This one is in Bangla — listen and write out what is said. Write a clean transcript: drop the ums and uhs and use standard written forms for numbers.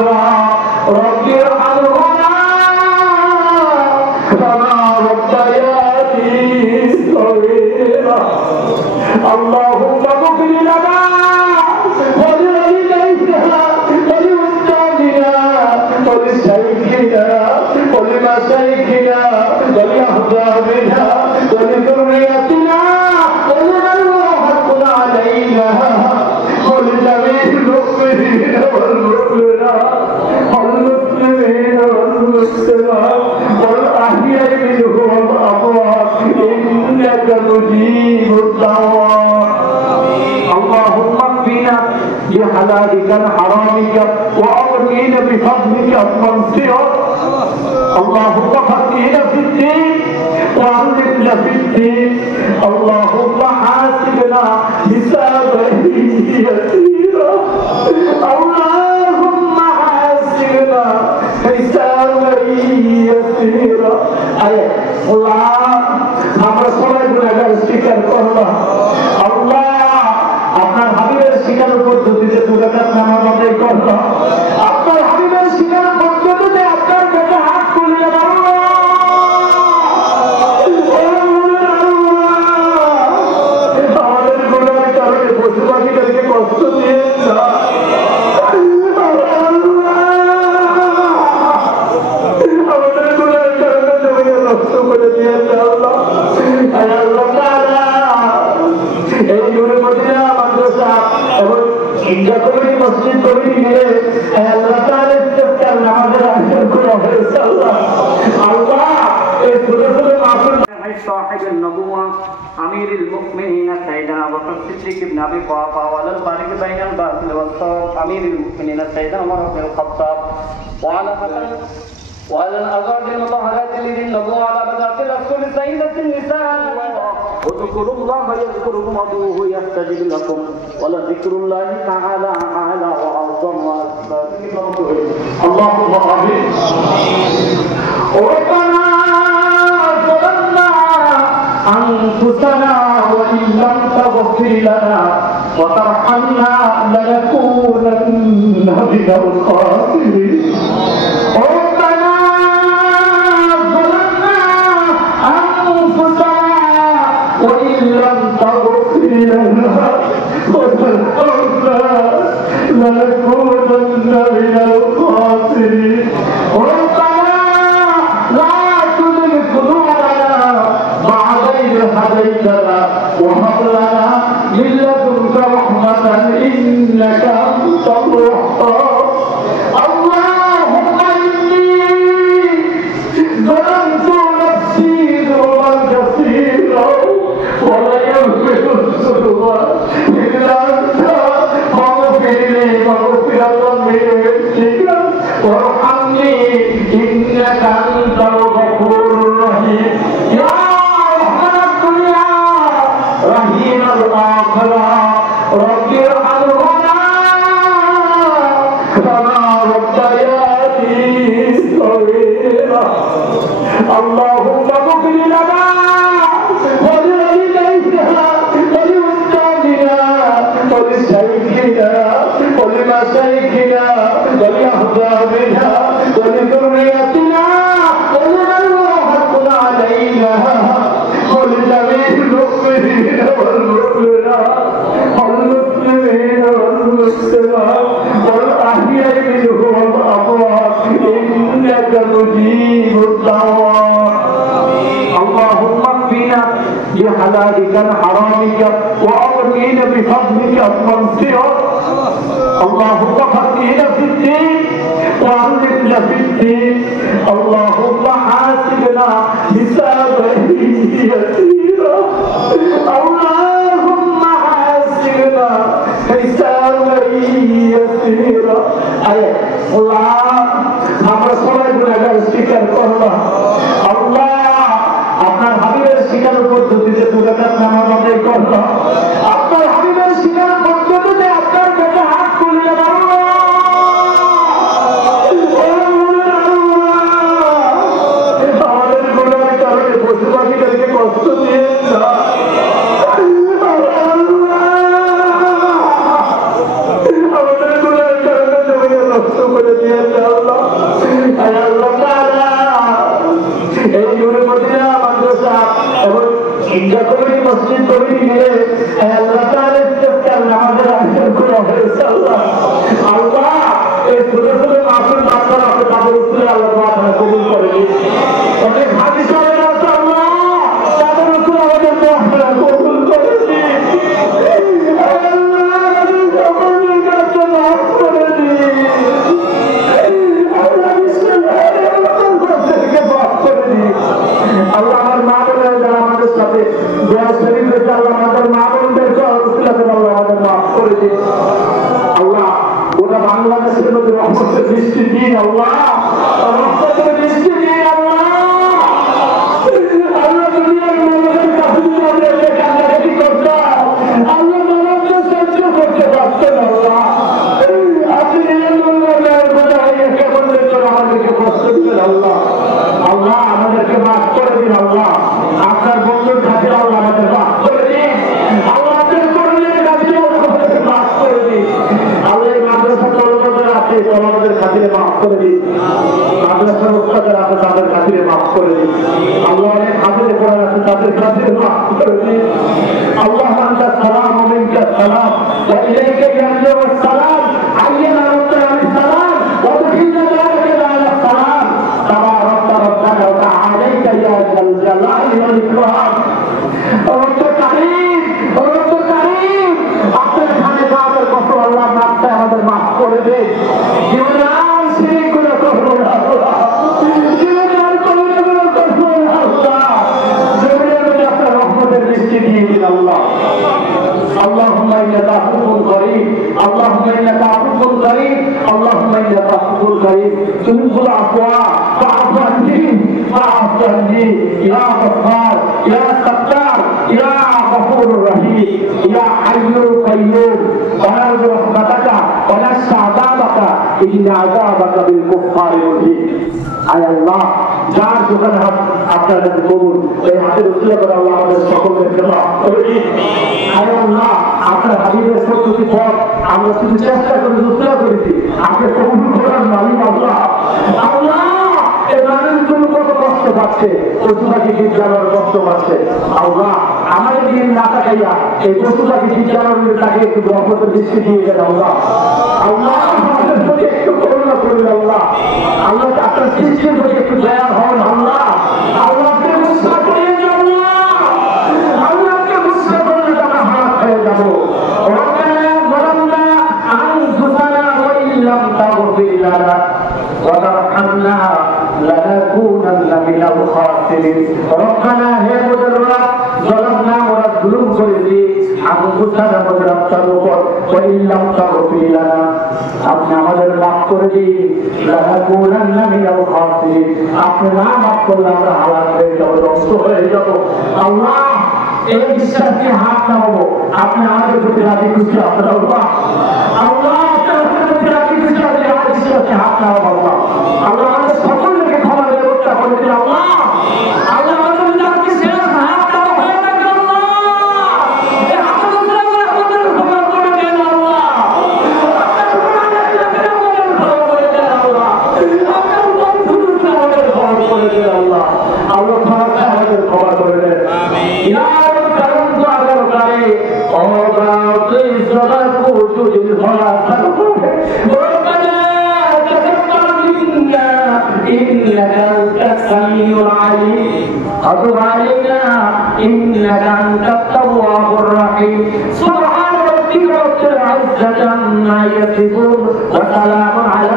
الآخرة رب ارحمهما كما ربياني صغيرا اللهم اغفر لنا ولوالدينا ولأستاذنا ولشيخنا ولمشايخنا ولأحبابنا ولذريتنا ولمن وافقنا علينا ولجميع المؤمنين والمؤمنات والمسلمين والمسلمات والأحياء منهم والأموات إنك مجيب الدعوات اللهم اكفنا بحلالك عن حرامك وأغنينا بفضلك عمن سواك اللهم فقهنا في الدين وعلمنا في الدين اللهم حاسبنا حسابا يسيرا اللهم حاسبنا حسابا يسيرا الله আমরা সবাই গুনাহগার স্বীকার করলাম আল্লাহ আপনার হাবিবের শিকার পদ্ধতিতে দুরাকাত নামাজ আদায় করলাম আপনার হাবিবের শিকার পদ্ধতিতে আপনার কাছে হাত তুলে আমাদের গুনাহের কারণে পশু পাখিদেরকে কষ্ট দিয়ে আমাদের গুনাহের কারণে জমিকে নষ্ট করে দিয়েছে আল্লাহ এই জুড়ে মদিনা মাদ্রাসা এবং ঈদগাহ কমিটি মসজিদ কমিটি মিলে আল্লাহ তাআলা ইফতার নামাজের আয়োজন করা হয়েছে আল্লাহ এই ছোট ছোট মাসুল صاحب النبوة أمير المؤمنين سيدنا أبو بكر الصديق بن أبي قحافة وعلى الفارق بين الباطل والصواب أمير المؤمنين سيدنا عمر بن الخطاب وعلى الأزواج المطهرات للنبوة على بنات الرسول سيدة النساء اذكروا الله يذكركم وادعوه يستجب لكم ولذكر الله تعالى أعلى وأعظم وأكبر اللهم آمين ربنا ظلمنا أنفسنا وإن لم تغفر لنا وترحمنا لنكونن من الخاسرين ربنا ظلمنا أنفسنا وإن لم تغفر لنا وترحمنا لنكونن من الخاسرين ربنا لا تزغ قلوبنا بعد إذ هديتنا وهب لنا من لدنك رحمة إنك أنت الوهاب اللهم إني ظلمت نفسي ظلما كثيرا ولا يغفر الذنوب إلا أنت فاغفر لي مغفرة من عندك وارحمني إنك أنت الغفور الرحيم يا رحمن الدنيا رحيم الآخرة رب ارحمهما كما ربياني صغيرا اللهم اغفر لنا ولوالدينا ولأستاذنا ولشيخنا ولمشايخنا ولأحبابنا ولذريتنا ولمن وافقنا علينا ولجميع المؤمنين والمؤمنات والمسلمين والمسلمات والأحياء منهم والأموات إنك مجيب الدعوات اللهم اكفنا بحلالك عن حرامك وأغنينا بفضلك عمن سواك اللهم فقهنا في الدين وعلمنا في الدين اللهم حاسبنا حسابا يسيرا اللهم حاسبنا حسابا يسيرا الله আমরা সবাই গুনাহগার স্বীকার করলাম আল্লাহ আপনার হাবিবের শিকার পদ্ধতিতে দুরাকাত নামাজ আদায় করলাম আপনার হাবিবের শিকার পদ্ধতিতে আপনার কাছে হাত তুলে আমাদের গুনাহের কারণে পশু পাখিদেরকে কষ্ট দিয়ে আমাদের গুনাহের কারণে জমিকে নষ্ট করে দিয়ে করে দিন আল্লাহ। গোটা বাংলাদেশের মধ্যে রহমতের দৃষ্টি দিন আল্লাহ, রহমতের দৃষ্টি দিন আল্লাহ। আল্লাহ দুনিয়ার মানুষের কাছে যদি কান্নাকাটি করতাম, আল্লাহ মানুষকে সহ্য করতে পারতেন আল্লাহ। আপনি আমাদেরকে কষ্ট দিন আল্লাহ। আল্লাহ আমাদেরকে মাফ করে দিন আল্লাহ। আপনার বন্ধুর কাছে আল্লাহ আমাদের মাফ করে দিন আল্লাহ। আপনার কর্মীর কাছে আমাদেরকে মাফ করে দিন আল্লাহ। এই মাদ্রাসা কর্মীদের আছে আমাদের খাতিরে মাফ করে দিন। মাদ্রাসার উৎপাদের আছে তাদের খাতিরে মাফ করে দিন আল্লাহ। অনেক হাজিরে পড়া আছে তাদের খাতিরে মাফ করে দিন আল্লাহ। আনতা সালাম ওয়া মিনকা সালাম ওয়া ইলাইকা ইয়ারজিউ আসসালাম আইয়ানা রাব্বানা বিসসালাম ওয়া তুহিল্লা বিকা আলা সালাম তাবারাকতা রাব্বানা ওয়া তাআলাইতা ইয়া যাল জালালি ওয়াল ইকরাম। রব্বুল কারীম, রব্বুল কারীম, আপনার খানে কাদের কত আল্লাহ মাফ আমাদের মাফ করে দিন। জীবনে আর শিরক গুলো করব না আল্লাহ, জীবনে আর কবিরাগুলো করব না আল্লাহ। জীবনে আপনার রহমতের দৃষ্টি দিয়ে দিন আল্লাহ। اللهم انك عفو كريم، اللهم انك عفو كريم، اللهم انك عفو كريم تحب العفو فاعف عني، فاعف عني يا غفار يا ستار يا غفور رحيم يا حي قيوم ونرجو رحمتك ونخشى عذابك ان عذابك بالكفار مهين। আয় আল্লাহ, যার দোকানে হাত আপনার কাছে কবুল, এই হাতের উত্তর করে আল্লাহ আমাদের সকলকে মাফ করে দিন। আয় আল্লাহ, আপনার হাবিবের প্রতি পথ আমরা শুধু চেষ্টা করে উত্তর করেছি, আপনি কবুল করার মালিক আল্লাহ। আল্লাহ, এই মানুষগুলো কত কষ্ট পাচ্ছে, পশু পাখি জীব জানোয়ার কষ্ট পাচ্ছে আল্লাহ। আমাদের দিন না তাকাইয়া এই পশু পাখি জীব জানোয়ারের তাকে একটু রহমতের দৃষ্টি দিয়ে দেন আল্লাহ। আল্লাহ, আমাদের প্রতি একটু করুণা করুন আল্লাহ। আল্লাহ, আপনার সৃষ্টির প্রতি একটু দয়া হন আল্লাহ। আল্লাহকে গুসা করিয়ে দিন আল্লাহ। আল্লাহকে গুসা করলে আমরা হাত হয়ে যাবো। রব্বানা যালামনা আনফুসানা ওয়া ইল্লাম তাগফির লানা ওয়া তারহামনা লানাকুনান্না মিনাল খাসিরিন। রব্বানা, হে আমাদের রব, যালামনা, ওরা জুলুম করেছি আনফুসানা, আমাদের আত্মার উপর, ওয়া ইল্লাম তাগফির লানা, আপনি আমাদের মাফ করে দিন, লানাকুনান্না মিনাল খাসিরিন। আপনি না মাফ করলে আমরা হালাক হয়ে যাবো, ধ্বংস হয়ে যাবো আল্লাহ। এই বিশ্বাস নিয়ে হাত নামাবো, আপনি আমাদের প্রতি রাজি খুশি আপনার আল্লাহ। আল্লাহ, আপনার প্রতি রাজি খুশি আপনি আমার বিশ্বাসে হাত নামাবো আল্লাহ। আল্লাহ, আমাদের সকলকে ক্ষমার ব্যবস্থা করে দিন আল্লাহ। আল্লাহ, আমাদের যাকে শেষ হাত নামা হয়ে থাকে আল্লাহ, এই হাতের উপরে আমাদের ক্ষমা করে দেন আল্লাহ। আল্লাহ আমাদের ক্ষমা করে দেন। وتب علينا إنك أنت التواب الرحيم سبحان ربك رب العزة عما يصفون وسلام على